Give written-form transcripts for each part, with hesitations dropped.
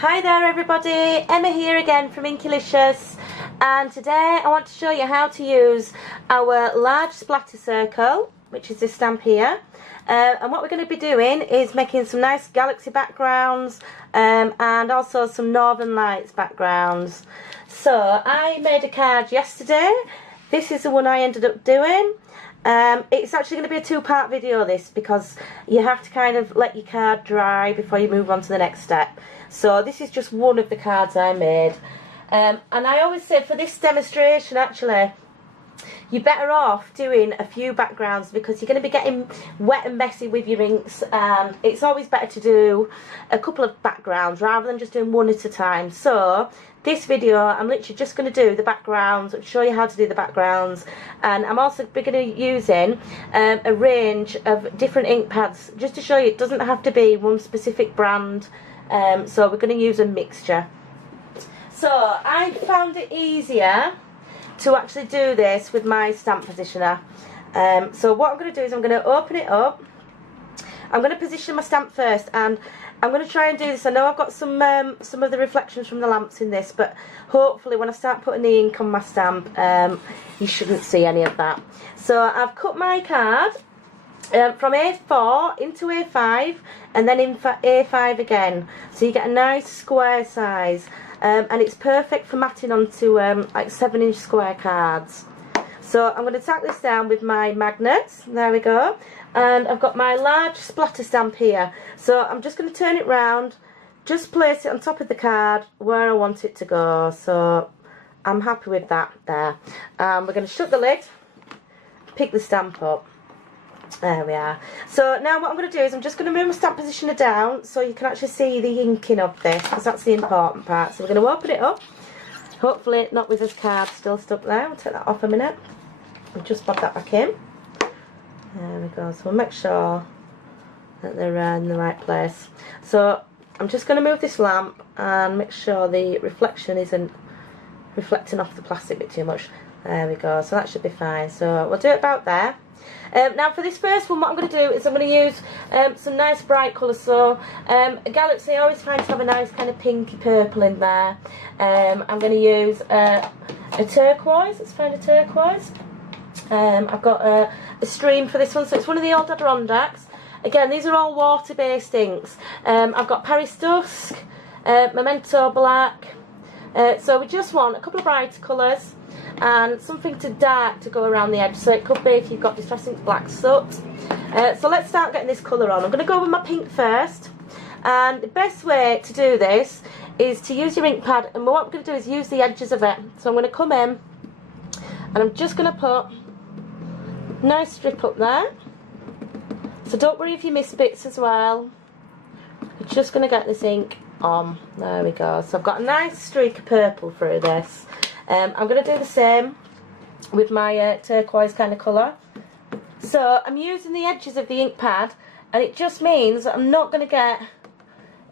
Hi there everybody, Emma here again from Inkylicious, and today I want to show you how to use our large splatter circle, which is this stamp here, and what we're going to be doing is making some nice galaxy backgrounds and also some northern lights backgrounds. So I made a card yesterday. This is the one I ended up doing. It's actually going to be a two-part video, this, because you have to kind of let your card dry before you move on to the next step. So this is just one of the cards I made, and I always say for this demonstration actually you're better off doing a few backgrounds because you're going to be getting wet and messy with your inks, and it's always better to do a couple of backgrounds rather than just doing one at a time. So this video I'm literally just going to do the backgrounds, show you how to do the backgrounds, and I'm also going to be using a range of different ink pads just to show you it doesn't have to be one specific brand. So we're going to use a mixture. So I found it easier to actually do this with my stamp positioner. So what I'm going to do is I'm going to open it up. I'm going to position my stamp first, and I'm going to try and do this. I know I've got some of the reflections from the lamps in this, but hopefully when I start putting the ink on my stamp, you shouldn't see any of that. So I've cut my card from A4 into A5 and then in A5 again, so you get a nice square size, and it's perfect for matting onto like 7-inch square cards. So I'm going to tack this down with my magnets. There we go. And I've got my large splatter stamp here, so I'm just going to turn it round, just place it on top of the card where I want it to go. So I'm happy with that there. We're going to shut the lid, pick the stamp up. There we are. So now what I'm going to do is I'm just going to move my stamp positioner down so you can actually see the inking of this, because that's the important part. So we're going to open it up, hopefully not with this card still stuck there. We'll take that off a minute and just pop that back in. There we go. So we'll make sure that they're in the right place. So I'm just going to move this lamp and make sure the reflection isn't reflecting off the plastic a bit too much. There we go. So that should be fine. So we'll do it about there. Now for this first one, what I'm going to do is I'm going to use some nice bright colours. So Galaxy, I always find to have a nice kind of pinky purple in there. I'm going to use a turquoise. Let's find a turquoise. I've got a stream for this one, so it's one of the old Adirondacks. Again, these are all water-based inks. I've got Paris Dusk, Memento Black. So we just want a couple of brighter colours and something to dark to go around the edge. So it could be if you've got Distress Ink Black Soot. So let's start getting this colour on. I'm going to go with my pink first, and the best way to do this is to use your ink pad, and what I'm going to do is use the edges of it. So I'm going to come in and I'm just going to put a nice strip up there. So don't worry if you miss bits as well. We're just going to get this ink on. There we go. So I've got a nice streak of purple through this. I'm going to do the same with my turquoise kind of colour. So I'm using the edges of the ink pad, and it just means that I'm not going to get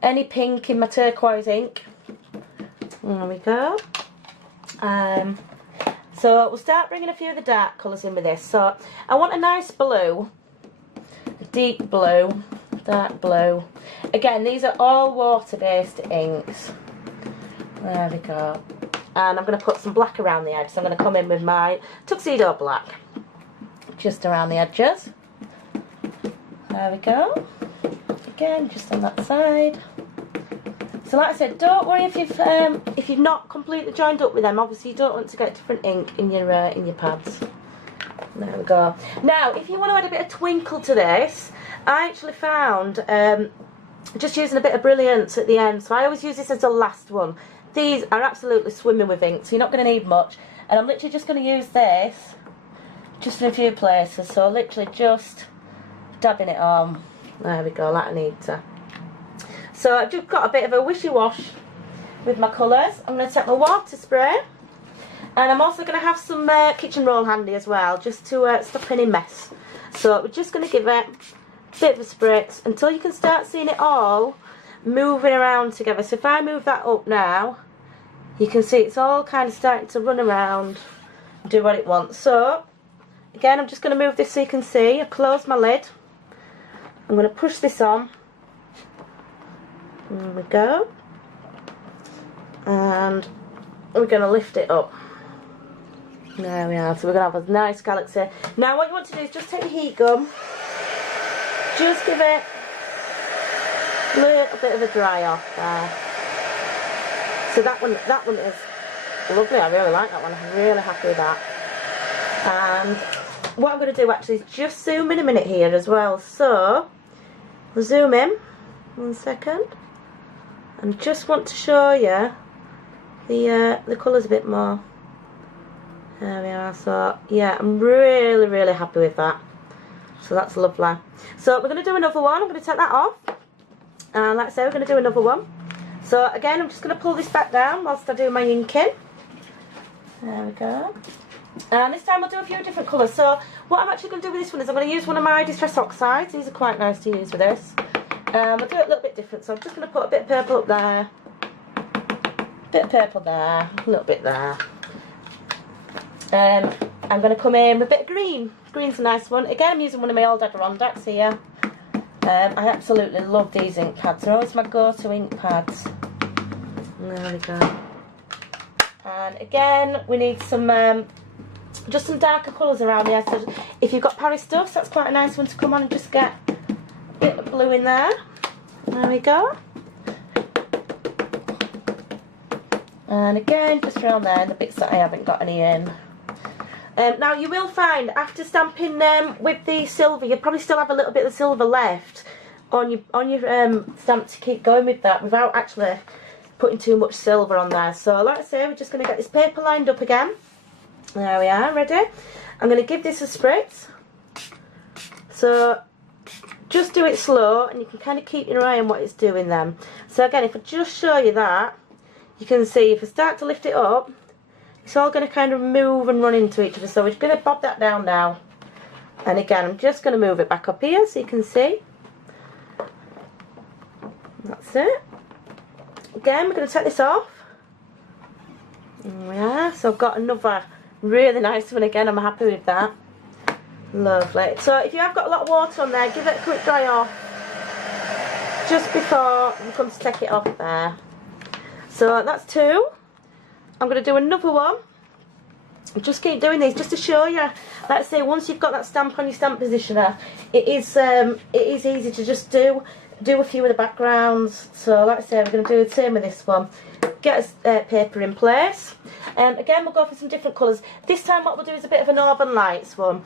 any pink in my turquoise ink. There we go. So we'll start bringing a few of the dark colours in with this. So I want a nice blue, a deep blue, dark blue. Again, these are all water-based inks. There we go. And I'm going to put some black around the edge. So I'm going to come in with my tuxedo black just around the edges. There we go. Again, just on that side. So like I said, don't worry if you've not completely joined up with them. Obviously, you don't want to get different ink in your pads. There we go. Now, if you want to add a bit of twinkle to this, I actually found just using a bit of brilliance at the end. So I always use this as the last one. These are absolutely swimming with ink, so you're not going to need much. And I'm literally just going to use this just in a few places. So literally just dabbing it on. There we go, like I need to. So I've just got a bit of a wishy-wash with my colours. I'm going to take my water spray. And I'm also going to have some kitchen roll handy as well, just to stop any mess. So we're just going to give it a bit of a spritz until you can start seeing it all moving around together. So if I move that up now, you can see it's all kind of starting to run around and do what it wants. So again, I'm just going to move this so you can see. I close my lid. I'm going to push this on. There we go. and we're going to lift it up. There we are, so we're going to have a nice galaxy. Now what you want to do is just take the heat gun, just give it a little bit of a dry off there. So that one is lovely. I really like that one. I'm really happy with that. And what I'm going to do actually is just zoom in a minute here as well. So we'll zoom in 1 second, and just want to show you the colours a bit more. There we are. So yeah, I'm really happy with that. So that's lovely. So we're going to do another one. I'm going to take that off, and like I say, we're going to do another one. So again, I'm just going to pull this back down whilst I do my inking. There we go. And this time we'll do a few different colours. So what I'm actually going to do with this one is I'm going to use one of my Distress Oxides. These are quite nice to use with this. I'll do it a little bit different. So I'm just going to put a bit of purple up there, a bit of purple there, a little bit there. I'm going to come in with a bit of green. Green's a nice one. Again, I'm using one of my old Adirondacks here. I absolutely love these ink pads. They're always my go-to ink pads. There we go. And again, we need some just some darker colours around the edge. So if you've got Paris Stuffs, that's quite a nice one to come on and just get a bit of blue in there. There we go. And again, just around there, the bits that I haven't got any in. Now you will find after stamping with the silver, you probably still have a little bit of silver left on your stamp to keep going with that without actually putting too much silver on there. So like I say, we're just going to get this paper lined up again. There we are, ready. I'm going to give this a spritz. So just do it slow, and you can kind of keep your eye on what it's doing then. So again, if I just show you that, you can see if I start to lift it up, it's all going to kind of move and run into each other. So we're going to bob that down now. And again, I'm just going to move it back up here so you can see. That's it. Again, we're going to take this off. There we are. So I've got another really nice one again. I'm happy with that. Lovely. So if you have got a lot of water on there, give it a quick dry off just before you come to take it off there. So that's two. I'm going to do another one. Just keep doing these just to show you. Let's say once you've got that stamp on your stamp positioner, it is easy to just do a few of the backgrounds. So like I say, we're going to do the same with this one. Get a paper in place. Again, we'll go for some different colours. This time what we'll do is a bit of a Northern Lights one.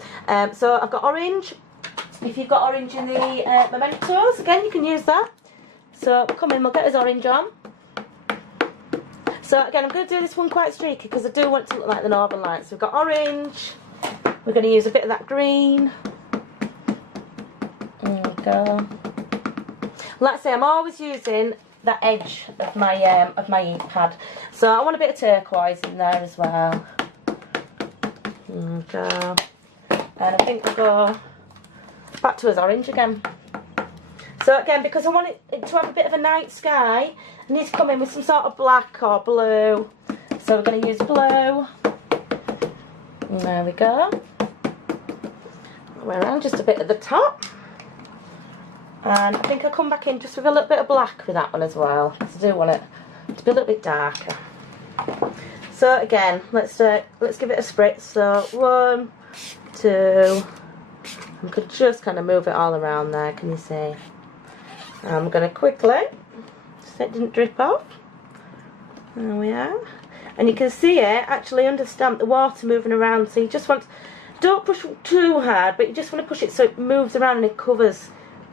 So I've got orange. If you've got orange in the mementos, again you can use that. So come in, we'll get his orange on. So again, I'm going to do this one quite streaky because I do want it to look like the Northern Lights. So we've got orange. We're going to use a bit of that green. There we go. Like I say, I'm always using that edge of my ink pad. So I want a bit of turquoise in there as well. There we go. And I think we'll go back to his orange again. So again, because I want it to have a bit of a night sky, I need to come in with some sort of black or blue. So we're going to use blue. And there we go. We're around just a bit at the top. And I think I'll come back in just with a little bit of black with that one as well, because I do want it to be a little bit darker. So again, let's give it a spritz. So 1, 2. I'm going to just kind of move it all around there. Can you see? I'm going to quickly, so it didn't drip off. There we are. And you can see it actually under stamp, the water moving around. So you just want, don't push too hard, but you just want to push it so it moves around and it covers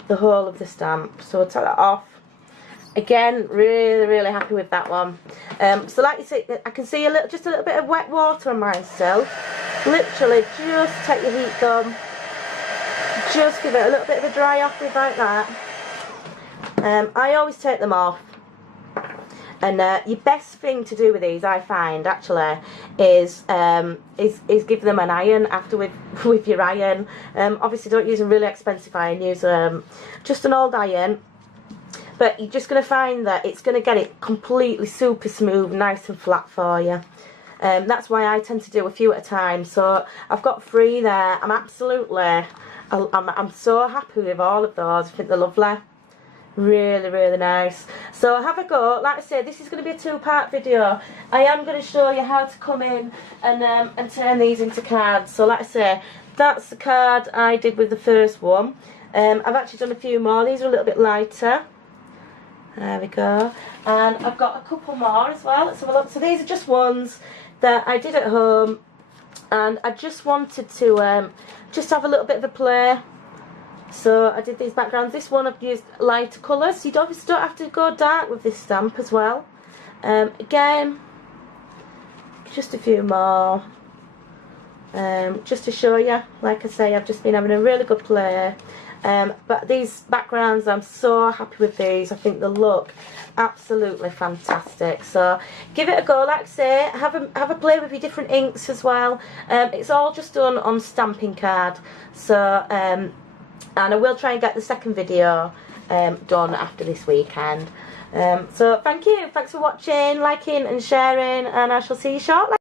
the whole of the stamp. So we'll take that off. Again, really happy with that one. So like you see, I can see just a little bit of wet water on mine still. Literally just take your heat gun, just give it a little bit of a dry off with like that. I always take them off. And your best thing to do with these, I find, actually, is give them an iron after with your iron. Obviously, don't use a really expensive iron. Use just an old iron. But you're just going to find that it's going to get it completely super smooth, nice and flat for you. That's why I tend to do a few at a time. So I've got 3 there. I'm so happy with all of those. I think they're lovely. Really, really nice. So have a go. Like I say, this is going to be a two-part video. I am going to show you how to come in and turn these into cards. So like I say, that's the card I did with the first one. I've actually done a few more. These are a little bit lighter. There we go. And I've got a couple more as well. Let's have a look. So these are just ones that I did at home, and I just wanted to just have a little bit of a play. So I did these backgrounds. This one I've used lighter colours, so you obviously don't have to go dark with this stamp as well. Again, just a few more. Just to show you, like I say, I've just been having a really good play. But these backgrounds, I'm so happy with these. I think they look absolutely fantastic. So give it a go. Like I say, have a play with your different inks as well. It's all just done on stamping card. So and I will try and get the second video done after this weekend. So thank you. Thanks for watching, liking and sharing, and I shall see you shortly.